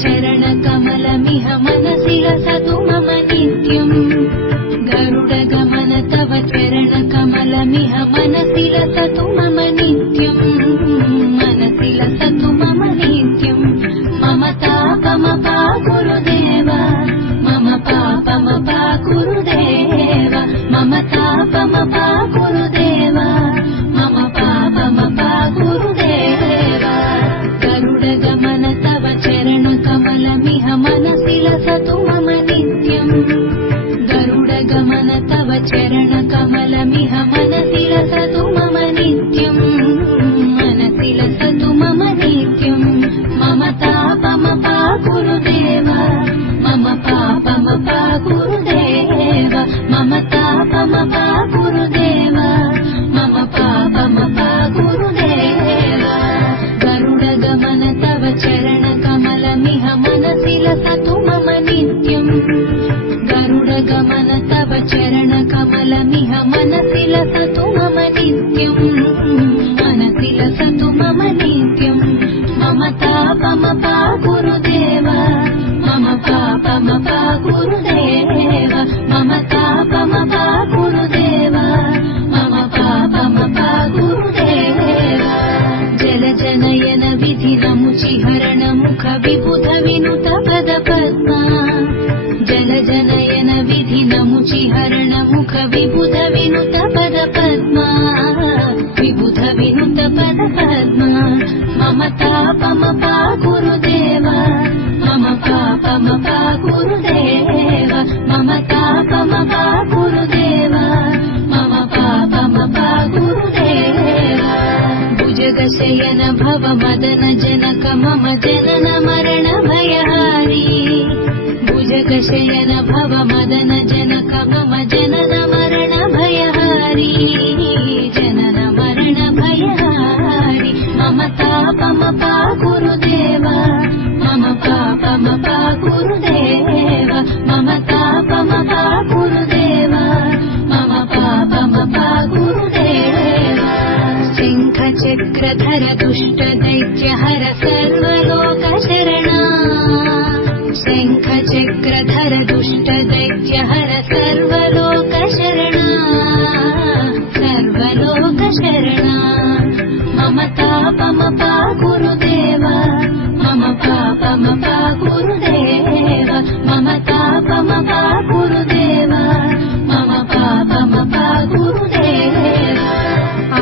चरण कमलमिह मनसि लसतु मम नित्यम् गरुडगमन तव चरण कमलमिह मनसि लसतु मम नित्यम् मनसि लसतु मम नित्यम् मम तापमपा गुरुदेव मम पापमपा गुरुदेव मम तापमपा गुरुदेव मम पापमपा गुरुदेव गरुडगमन तव चरण कमलमिह मनसि लसतु मम नित्यम् गरुडगमन तव चरण कमलमिह मनसि लसतु मम नित्यम् मनसि लसतु मम नित्यम् मम तापमपा गुरुदेव मम पापमपा गुरुदेव मम तापमपा गुरुदेव मम पापमपा गुरुदेव गरुडगमन तव चरण कमलमिह मनसि लसतु मम नित्यम् गरुडगमन तव चरण कमलमिह मनसि लसतु मम नित्यम् मनसि लसतु मम नित्यम् मम तापमपा गुरुदेव मम पापमपा गुरुदेव मम तापमपा गुरुदेव मम पापमपा गुरुदेव जलजनयन विधिनमुचिहरण मुख विबुध विनुत पद पद्मा जलजनयन विधिनमुचिहरण मुख विबुध विनुत पद पद्मा विबुध विनुत पद पद्मा मम तापमपा गुरुदेव मम पापमपा गुरुदेव मम तापमपा गुरुदेव मम पापमपा गुरुदेव भुजगशयन भव मदन जनक मम जनन मरण भयहारी भुजगशयन भव मदन जनक मम जनन मरण भयहारी जनन मरण भयहारी मम तापमपा गुरुदेव मम पापमपा गुरुदेव मम तापमपा गुरुदेव मम पापमपा गुरुदेव शङ्खचक्रधर दुष्ट दैत्यहर सर्वलोकशरणा शङ्खचक्रधर दुष्ट दैत्यहर सर्वलोकशरणा सर्वलोकशरणा मम तापमपा